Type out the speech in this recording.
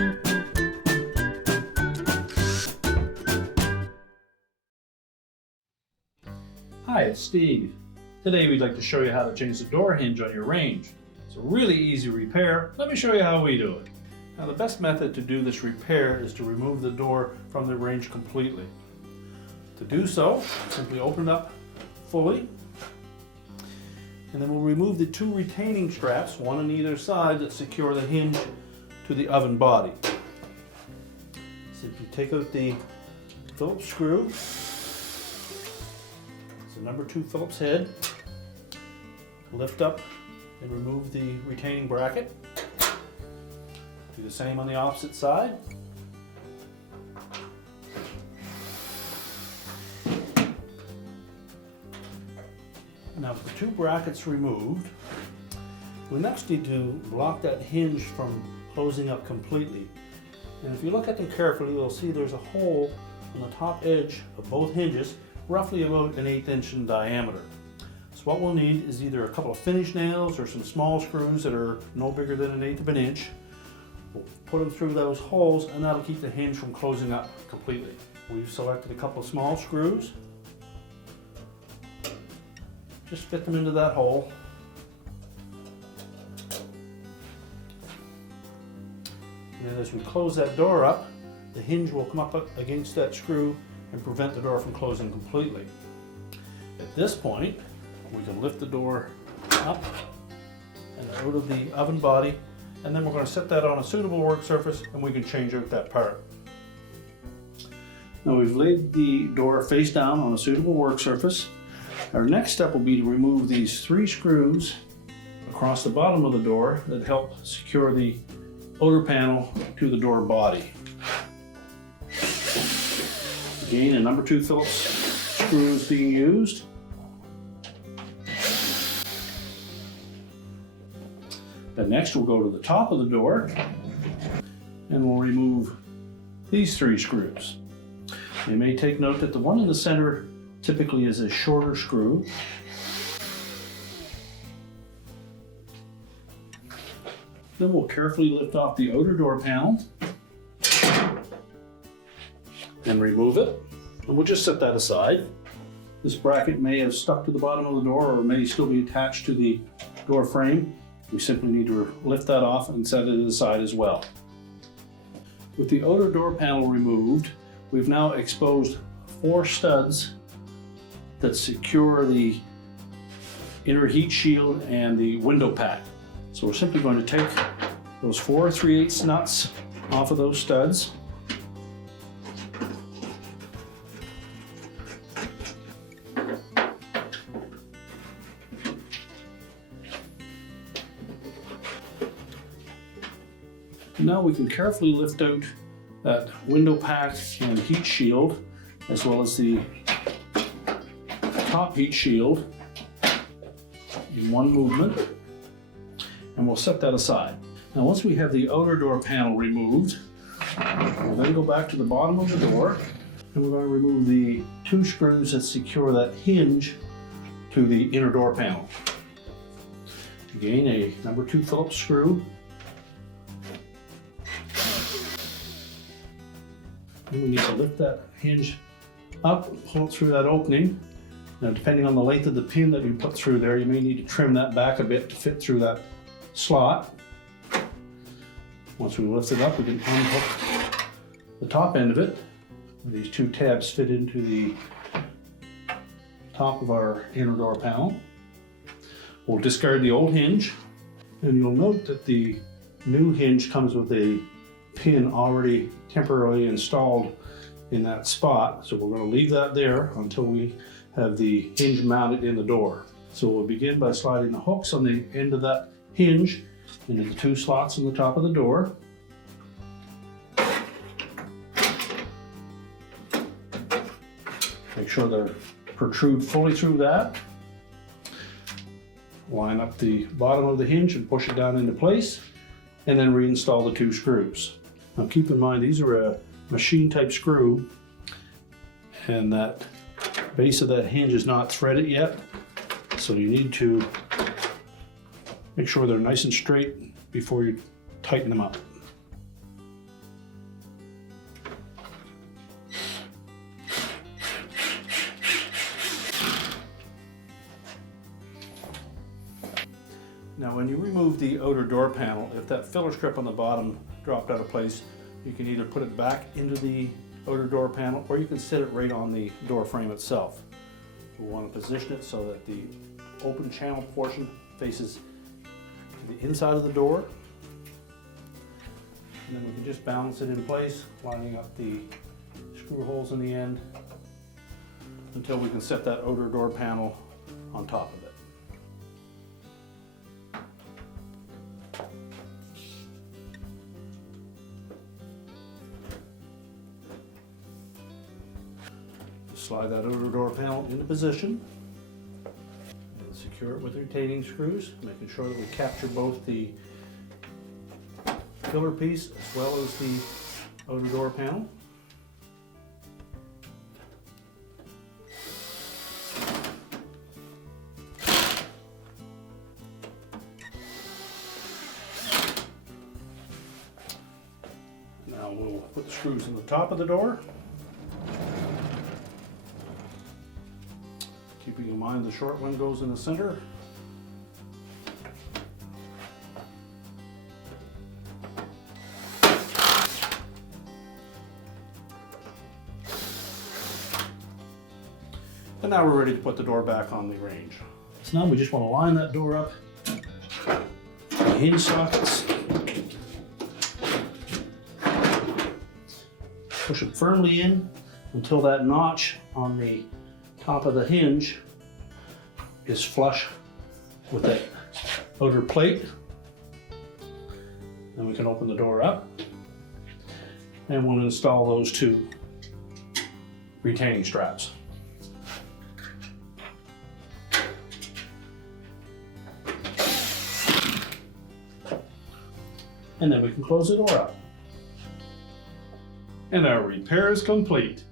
Hi, it's Steve. Today we'd like to show you how to change the door hinge on your Range. It's a really easy repair. Let me show you how we do it. Now the best method to do this repair is to remove the door from the Range completely. To do so, simply open it up fully, and then we'll remove the two retaining straps, one on either side, that secure the hinge to the oven body. Simply take out the Phillips screw. It's a number 2 Phillips head. Lift up and remove the retaining bracket. Do the same on the opposite side. Now with the two brackets removed, we next need to block that hinge from closing up completely. And if you look at them carefully, you'll see there's a hole on the top edge of both hinges, roughly about 1/8 inch in diameter. So what we'll need is either a couple of finish nails or some small screws that are no bigger than 1/8 of an inch. We'll put them through those holes, and that'll keep the hinge from closing up completely. We've selected a couple of small screws. Just fit them into that hole. And then as we close that door up, the hinge will come up against that screw and prevent the door from closing completely. At this point, we can lift the door up and out of the oven body, and then we're going to set that on a suitable work surface, and we can change out that part. Now we've laid the door face down on a suitable work surface. Our next step will be to remove these 3 screws across the bottom of the door that help secure the outer panel to the door body. Again, a number 2 Phillips screw is being used. Then next we'll go to the top of the door and we'll remove these 3 screws. You may take note that the one in the center typically is a shorter screw. Then we'll carefully lift off the outer door panel and remove it. And we'll just set that aside. This bracket may have stuck to the bottom of the door or may still be attached to the door frame. We simply need to lift that off and set it aside as well. With the outer door panel removed, we've now exposed 4 studs that secure the inner heat shield and the window pack. So we're simply going to take those 4 3/8 nuts off of those studs. Now we can carefully lift out that window pack and heat shield, as well as the top heat shield in one movement, and we'll set that aside. Now once we have the outer door panel removed, we'll then go back to the bottom of the door, and we're going to remove the 2 screws that secure that hinge to the inner door panel. Again, a number 2 Phillips screw. And we need to lift that hinge up, pull it through that opening. Now, depending on the length of the pin that you put through there, you may need to trim that back a bit to fit through that slot. Once we lift it up, we can unhook the top end of it. These 2 tabs fit into the top of our inner door panel. We'll discard the old hinge, and you'll note that the new hinge comes with a pin already temporarily installed in that spot. So we're going to leave that there until we have the hinge mounted in the door. So we'll begin by sliding the hooks on the end of that hinge into the 2 slots in the top of the door. Make sure they protrude fully through that. Line up the bottom of the hinge and push it down into place, and then reinstall the 2 screws. Now keep in mind, these are a machine type screw, and that base of that hinge is not threaded yet, so you need to make sure they're nice and straight before you tighten them up. Now when you remove the outer door panel, if that filler strip on the bottom dropped out of place, you can either put it back into the outer door panel or you can sit it right on the door frame itself. We want to position it so that the open channel portion faces to the inside of the door. And then we can just balance it in place, lining up the screw holes in the end until we can set that outer door panel on top of it. Slide that outer door panel into position and secure it with retaining screws, making sure that we capture both the filler piece as well as the outer door panel. Now we'll put the screws in the top of the door. Keeping in mind the short one goes in the center. And now we're ready to put the door back on the range. So now we just want to line that door up, the hinge sockets, push it firmly in until that notch on the top of the hinge is flush with that outer plate. Then we can open the door up and we'll install those two retaining straps. And then we can close the door up. And our repair is complete.